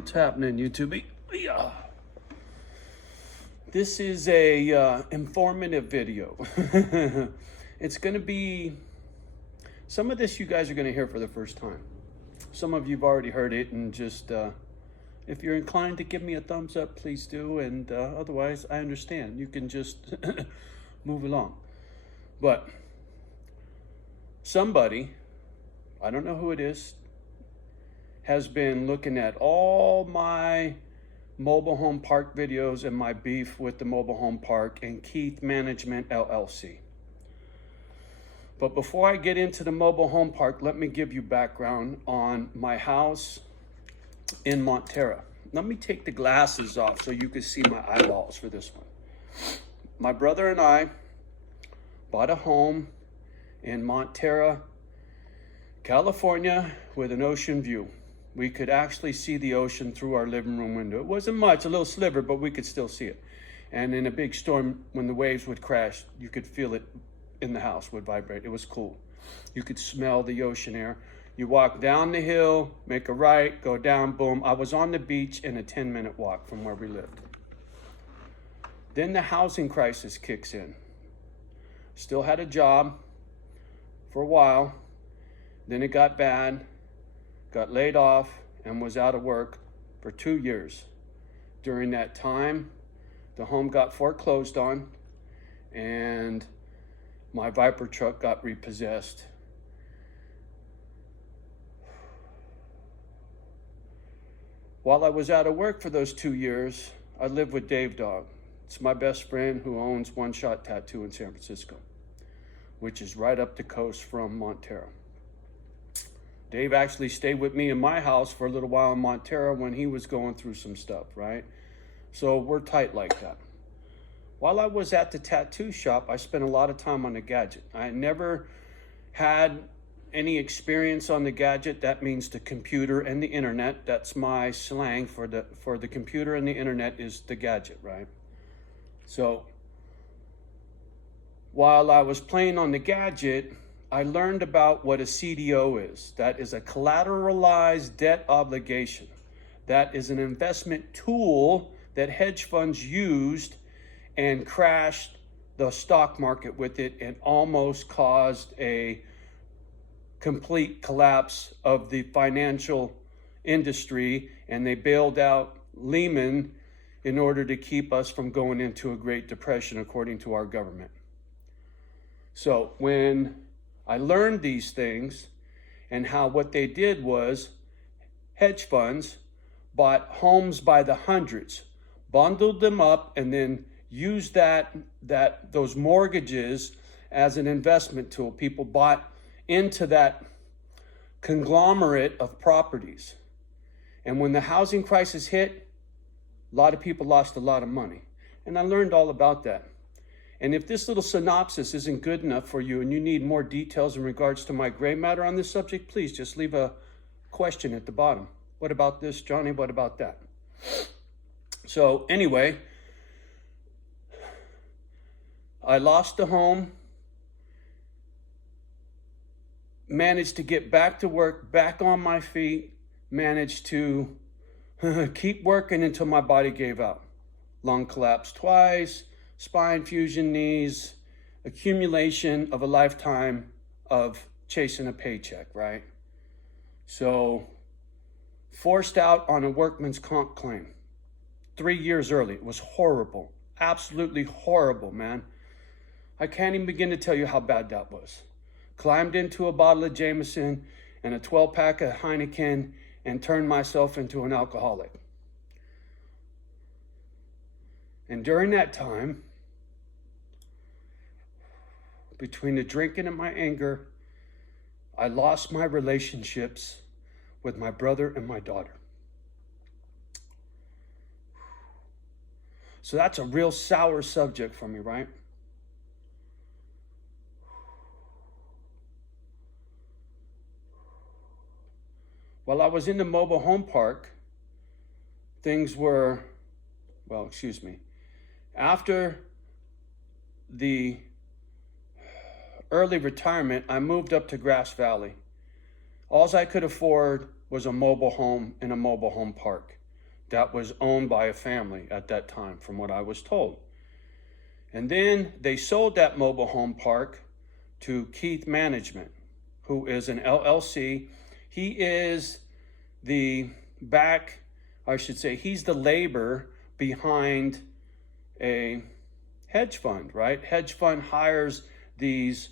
What's happening, YouTube? Yeah. This is a informative video. It's going to be, some of this you guys are going to hear for the first time. Some of you've already heard it, and just if you're inclined to give me a thumbs up, please do, and otherwise I understand. You can just move along. But somebody, I don't know who it is, has been looking at all my mobile home park videos and my beef with the mobile home park and Keith Management LLC. But before I get into the mobile home park, let me give you background on my house in Montara. Let me take the glasses off so you can see my eyeballs for this one. My brother and I bought a home in Montara, California, with an ocean view. We could actually see the ocean through our living room window. It wasn't much, a little sliver, but we could still see it. And in a big storm, when the waves would crash, you could feel it in the house, would vibrate. It was cool. You could smell the ocean air. You walk down the hill, make a right, go down, boom. I was on the beach in a 10-minute walk from where we lived. Then the housing crisis kicks in. Still had a job for a while. Then it got bad. Got laid off and was out of work for 2 years. During that time, the home got foreclosed on and my Viper truck got repossessed. While I was out of work for those 2 years, I lived with Dave Dog. It's my best friend who owns One Shot Tattoo in San Francisco, which is right up the coast from Montara. Dave actually stayed with me in my house for a little while in Montara when he was going through some stuff, right? So we're tight like that. While I was at the tattoo shop, I spent a lot of time on the gadget. I never had any experience on the gadget. That means the computer and the internet. That's my slang for the computer and the internet is the gadget, right? So while I was playing on the gadget, I learned about what a CDO is. That is a collateralized debt obligation. That is an investment tool that hedge funds used and crashed the stock market with it and almost caused a complete collapse of the financial industry. And they bailed out Lehman in order to keep us from going into a Great Depression, according to our government. So when I learned these things and how what they did was hedge funds bought homes by the hundreds, bundled them up, and then used those mortgages as an investment tool. People bought into that conglomerate of properties. And when the housing crisis hit, a lot of people lost a lot of money. And I learned all about that. And if this little synopsis isn't good enough for you and you need more details in regards to my gray matter on this subject, please just leave a question at the bottom. What about this, Johnny? What about that? So anyway, I lost the home, managed to get back to work, back on my feet, managed to keep working until my body gave out. Lung collapsed twice, spine fusion knees, accumulation of a lifetime of chasing a paycheck, right? So forced out on a workman's comp claim 3 years early. It was horrible, absolutely horrible, man. I can't even begin to tell you how bad that was. Climbed into a bottle of Jameson and a 12-pack of Heineken and turned myself into an alcoholic. And during that time, between the drinking and my anger, I lost my relationships with my brother and my daughter. So that's a real sour subject for me, right? While I was in the mobile home park, things were, after the early retirement, I moved up to Grass Valley. All I could afford was a mobile home in a mobile home park. that was owned by a family at that time, from what I was told. And then they sold that mobile home park to Keith Management, who is an LLC. He is he's the labor behind a hedge fund, right? Hedge fund hires these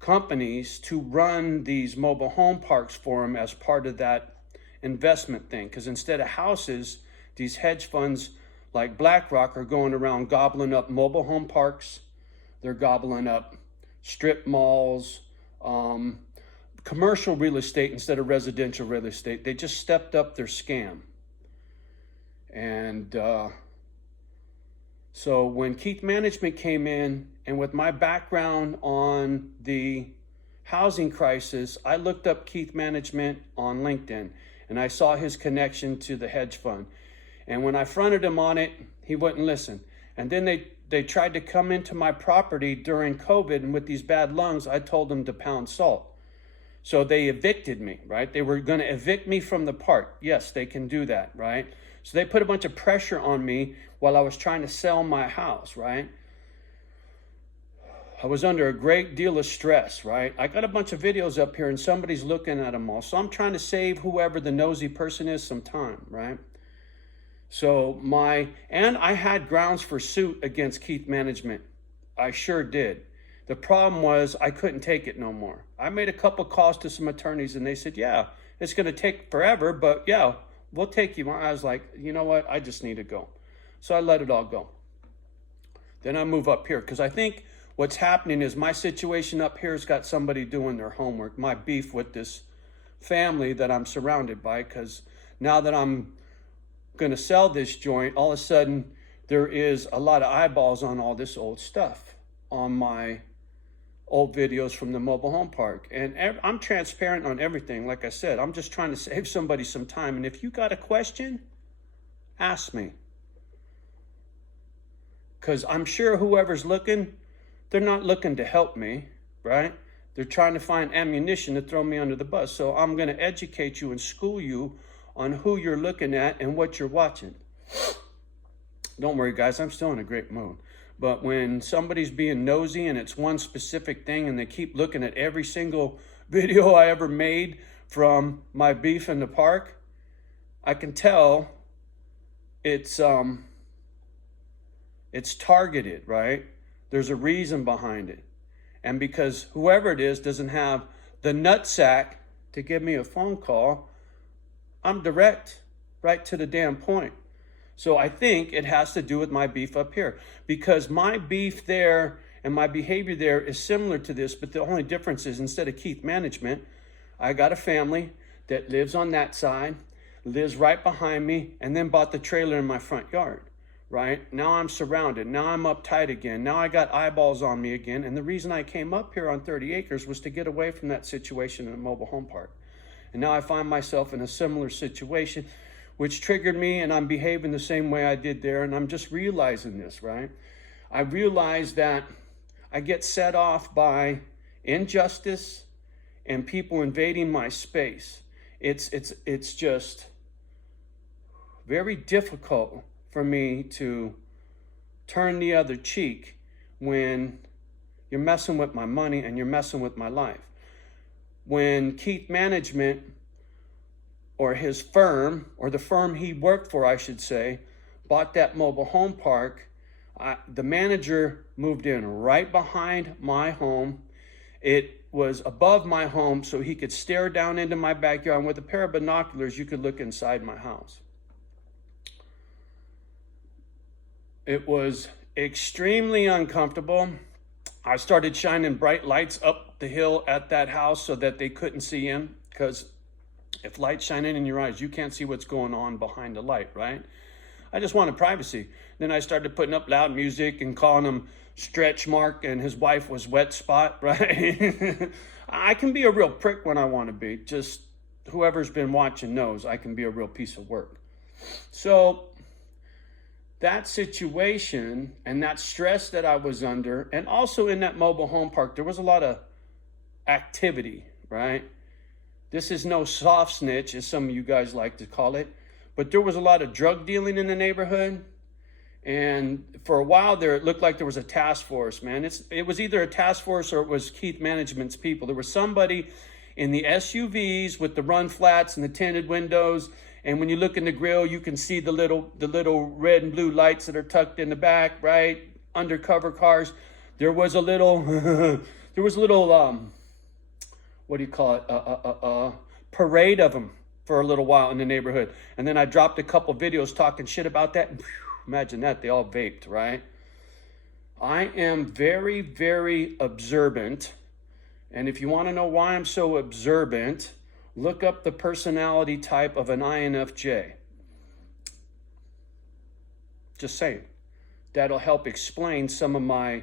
companies to run these mobile home parks for them as part of that investment thing. Because instead of houses, these hedge funds like BlackRock are going around gobbling up mobile home parks. They're gobbling up strip malls, commercial real estate instead of residential real estate. They just stepped up their scam. And so when Keith Management came in, and with my background on the housing crisis, I looked up Keith Management on LinkedIn, and I saw his connection to the hedge fund. And when I fronted him on it, he wouldn't listen. And then they tried to come into my property during COVID, and with these bad lungs, I told them to pound salt. So they evicted me, right? They were going to evict me from the park. Yes, they can do that, right? So they put a bunch of pressure on me while I was trying to sell my house, right? I was under a great deal of stress, right? I got a bunch of videos up here and somebody's looking at them all. So I'm trying to save whoever the nosy person is some time, right? So I had grounds for suit against Keith Management. I sure did. The problem was I couldn't take it no more. I made a couple calls to some attorneys and they said, yeah, it's going to take forever, but yeah, we'll take you. I was like, you know what? I just need to go. So I let it all go. Then I move up here because I think what's happening is my situation up here has got somebody doing their homework. My beef with this family that I'm surrounded by, because now that I'm going to sell this joint, all of a sudden there is a lot of eyeballs on all this old stuff, on my old videos from the mobile home park. And I'm transparent on everything. Like I said, I'm just trying to save somebody some time. And if you got a question, ask me. Because I'm sure whoever's looking, they're not looking to help me, right? They're trying to find ammunition to throw me under the bus. So I'm going to educate you and school you on who you're looking at and what you're watching. Don't worry, guys, I'm still in a great mood. But when somebody's being nosy and it's one specific thing and they keep looking at every single video I ever made from my beef in the park, I can tell it's targeted, right? There's a reason behind it. And because whoever it is doesn't have the nutsack to give me a phone call, I'm direct, right to the damn point. So I think it has to do with my beef up here, because my beef there and my behavior there is similar to this, but the only difference is instead of Keith Management, I got a family that lives on that side, lives right behind me, and then bought the trailer in my front yard, right? Now I'm surrounded. Now I'm uptight again. Now I got eyeballs on me again. And the reason I came up here on 30 acres was to get away from that situation in a mobile home park. And now I find myself in a similar situation, which triggered me, and I'm behaving the same way I did there. And I'm just realizing this, right? I realize that I get set off by injustice and people invading my space. It's just very difficult for me to turn the other cheek when you're messing with my money and you're messing with my life. When Keith Management, or his firm, or the firm he worked for, I should say, bought that mobile home park, the manager moved in right behind my home. It was above my home, so he could stare down into my backyard, and with a pair of binoculars, you could look inside my house. It was extremely uncomfortable. I started shining bright lights up the hill at that house so that they couldn't see him, because if light's shining in your eyes, you can't see what's going on behind the light, right? I just wanted privacy. Then I started putting up loud music and calling him Stretch Mark, and his wife was Wet Spot, right? I can be a real prick when I want to be. Just whoever's been watching knows I can be a real piece of work. So that situation and that stress that I was under, and also in that mobile home park, there was a lot of activity, right? This is no soft snitch, as some of you guys like to call it, but there was a lot of drug dealing in the neighborhood. And for a while there, it looked like there was a task force, man. It was either a task force or it was Keith Management's people. There was somebody in the SUVs with the run flats and the tinted windows. And when you look in the grill, you can see the little red and blue lights that are tucked in the back, right? Undercover cars. There was a little, what do you call it? Parade of them for a little while in the neighborhood. And then I dropped a couple videos talking shit about that. And imagine that, they all vaped, right? I am very, very observant. And if you want to know why I'm so observant, look up the personality type of an INFJ. Just saying. That'll help explain some of my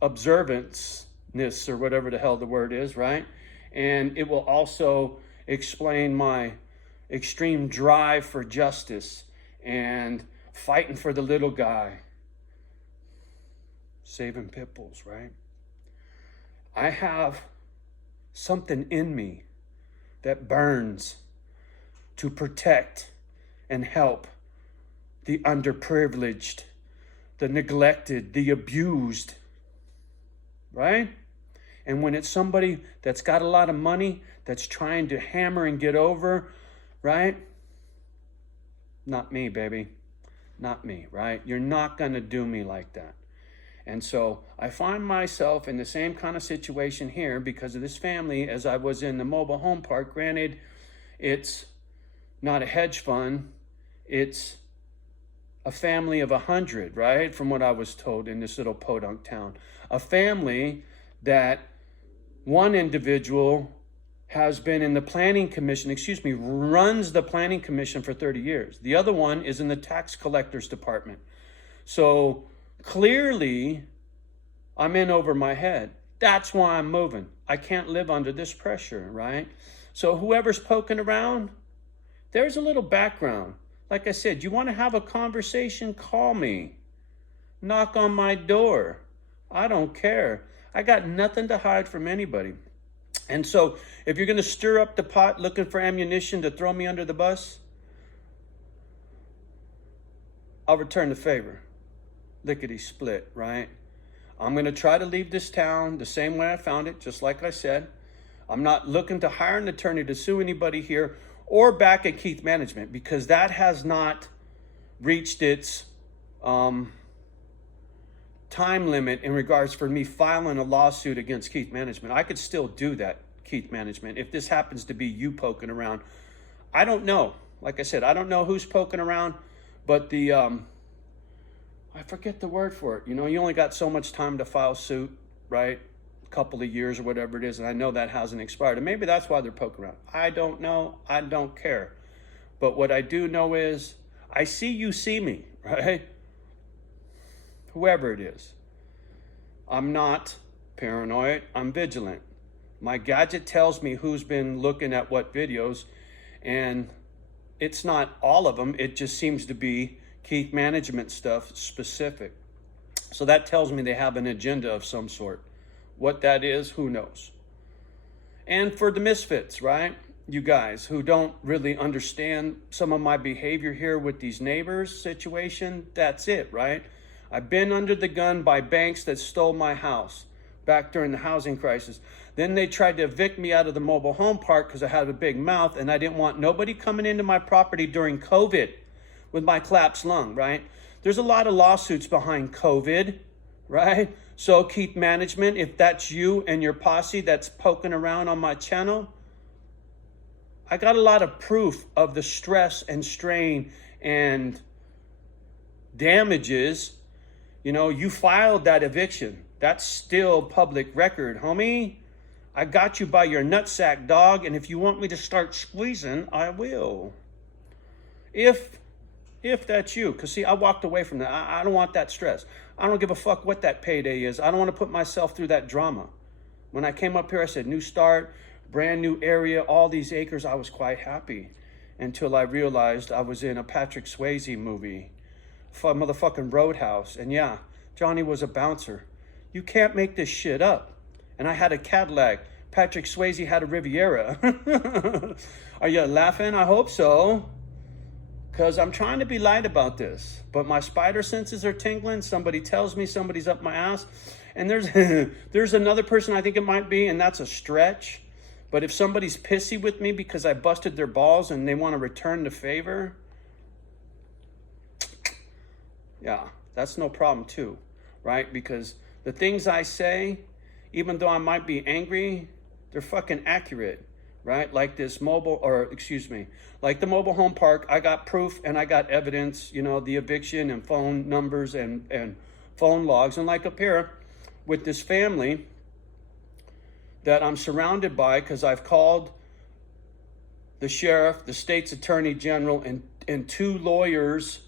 observantness, or whatever the hell the word is, right? And it will also explain my extreme drive for justice and fighting for the little guy, saving pit bulls, right? I have something in me that burns to protect and help the underprivileged, the neglected, the abused, right? And when it's somebody that's got a lot of money, that's trying to hammer and get over, right? Not me, baby. Not me, right? You're not going to do me like that. And so I find myself in the same kind of situation here because of this family as I was in the mobile home park. Granted, it's not a hedge fund. It's a family of 100, right? From what I was told in this little podunk town. A family that one individual has been in the planning commission, runs the planning commission for 30 years. The other one is in the tax collector's department. So clearly, I'm in over my head. That's why I'm moving. I can't live under this pressure, right? So whoever's poking around, there's a little background. Like I said, you want to have a conversation, call me. Knock on my door. I don't care. I got nothing to hide from anybody. And so if you're going to stir up the pot looking for ammunition to throw me under the bus, I'll return the favor. Lickety split, right? I'm going to try to leave this town the same way I found it, just like I said. I'm not looking to hire an attorney to sue anybody here or back at Keith Management because that has not reached its time limit in regards for me filing a lawsuit against Keith Management. I could still do that, Keith Management, if this happens to be you poking around. I don't know. Like I said, I don't know who's poking around, but the I forget the word for it. You know, you only got so much time to file suit, right? A couple of years or whatever it is, and I know that hasn't expired. And maybe that's why they're poking around. I don't know. I don't care. But what I do know is I see you see me, right? Whoever it is. I'm not paranoid. I'm vigilant. My gadget tells me who's been looking at what videos, and it's not all of them. It just seems to be Keith Management stuff specific. So that tells me they have an agenda of some sort. What that is, who knows? And for the misfits, right? You guys who don't really understand some of my behavior here with these neighbors situation, that's it, right? I've been under the gun by banks that stole my house back during the housing crisis. Then they tried to evict me out of the mobile home park because I had a big mouth and I didn't want nobody coming into my property during COVID with my collapsed lung, right? There's a lot of lawsuits behind COVID, right? So Keith Management, if that's you and your posse that's poking around on my channel, I got a lot of proof of the stress and strain and damages. You know, you filed that eviction. That's still public record, homie. I got you by your nutsack, dog, and if you want me to start squeezing, I will. If that's you, because see, I walked away from that. I don't want that stress. I don't give a fuck what that payday is. I don't want to put myself through that drama. When I came up here, I said, new start, brand new area, all these acres. I was quite happy until I realized I was in a Patrick Swayze movie, motherfucking Roadhouse. And yeah, Johnny was a bouncer. You can't make this shit up. And I had a Cadillac Patrick Swayze had a Riviera. Are you laughing? I hope so. Because I'm trying to be light about this. But my spider senses are tingling. Somebody tells me somebody's up my ass. And there's another person I think it might be, and that's a stretch. But if somebody's pissy with me because I busted their balls and they want to return the favor, yeah, that's no problem too, right? Because the things I say, even though I might be angry, they're fucking accurate, right? Like this like the mobile home park, I got proof and I got evidence, you know, the eviction and phone numbers and phone logs. And like up here with this family that I'm surrounded by, because I've called the sheriff, the state's attorney general, and 2 lawyers,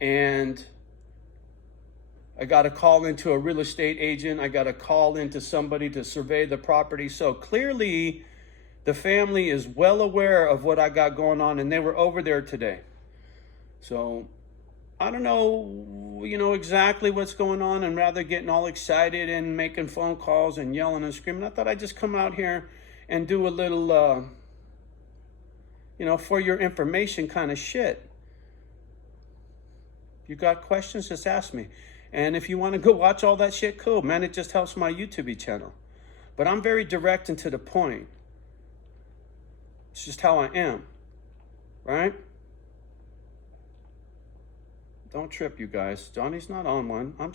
and I got to call into a real estate agent. I got to call into somebody to survey the property. So clearly the family is well aware of what I got going on, and they were over there today. So I don't know, you know, exactly what's going on, and rather getting all excited and making phone calls and yelling and screaming. I thought I'd just come out here and do a little, you know, for your information kind of shit. If you got questions, just ask me. And if you want to go watch all that shit, cool, man. It just helps my YouTube channel. But I'm very direct and to the point. It's just how I am, right? Don't trip, you guys. Johnny's not on one. I'm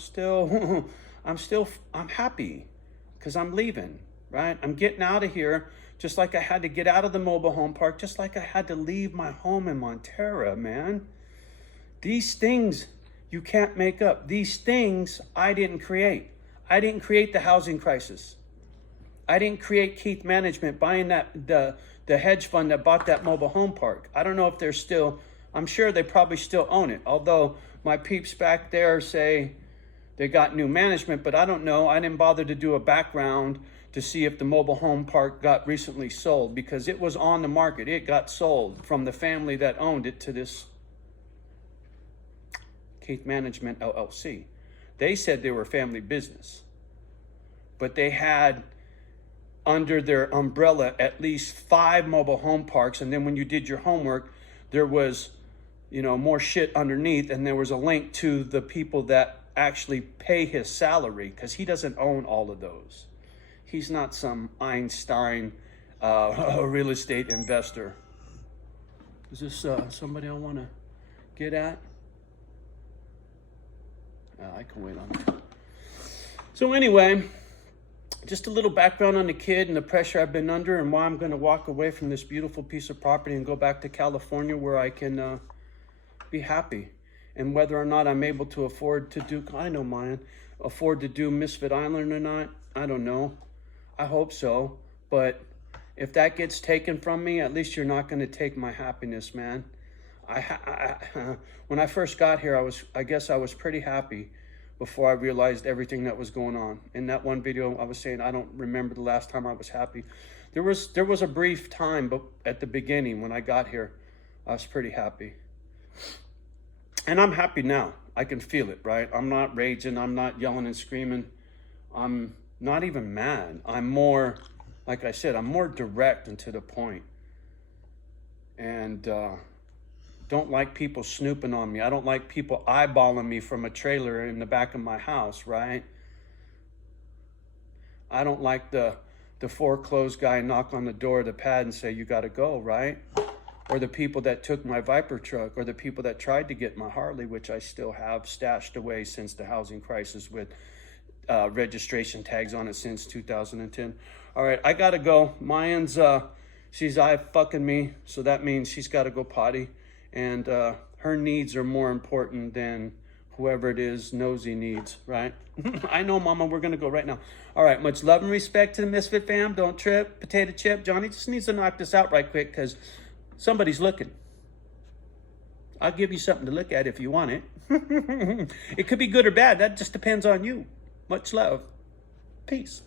happy because I'm leaving, right? I'm getting out of here, just like I had to get out of the mobile home park, just like I had to leave my home in Montara, man. These things you can't make up. These things I didn't create. I didn't create the housing crisis. I didn't create Keith Management buying the hedge fund that bought that mobile home park. I don't know if they're still, I'm sure they probably still own it. Although my peeps back there say they got new management, but I don't know. I didn't bother to do a background to see if the mobile home park got recently sold, because it was on the market. It got sold from the family that owned it to this Keith Management LLC. They said they were family business, but they had under their umbrella at least 5 mobile home parks. And then when you did your homework, there was, you know, more shit underneath, and there was a link to the people that actually pay his salary, because he doesn't own all of those. He's not some Einstein real estate investor. Is this somebody I want to get at? I can wait on it. So anyway, just a little background on the kid and the pressure I've been under, and why I'm going to walk away from this beautiful piece of property and go back to California, where I can be happy. And whether or not I'm able to afford to do, I know mine, afford to do Misfit Island or not, I don't know. I hope so. But if that gets taken from me, at least you're not going to take my happiness, man. When I first got here, I guess I was pretty happy before I realized everything that was going on. In that one video, I was saying I don't remember the last time I was happy. There was a brief time, but at the beginning when I got here, I was pretty happy. And I'm happy now. I can feel it, right? I'm not raging. I'm not yelling and screaming. I'm not even mad. I'm more, like I said, I'm more direct and to the point. And don't like people snooping on me. I don't like people eyeballing me from a trailer in the back of my house, right? I don't like the foreclosed guy knock on the door of the pad and say, you got to go, right? Or the people that took my Viper truck, or the people that tried to get my Harley, which I still have stashed away since the housing crisis with registration tags on it since 2010. All right, I got to go. Mayan's, she's fucking me, so that means she's got to go potty. And her needs are more important than whoever it is nosy needs, right? I know, Mama, we're going to go right now. All right, much love and respect to the Misfit fam. Don't trip. Potato chip. Johnny just needs to knock this out right quick because somebody's looking. I'll give you something to look at if you want it. It could be good or bad. That just depends on you. Much love. Peace.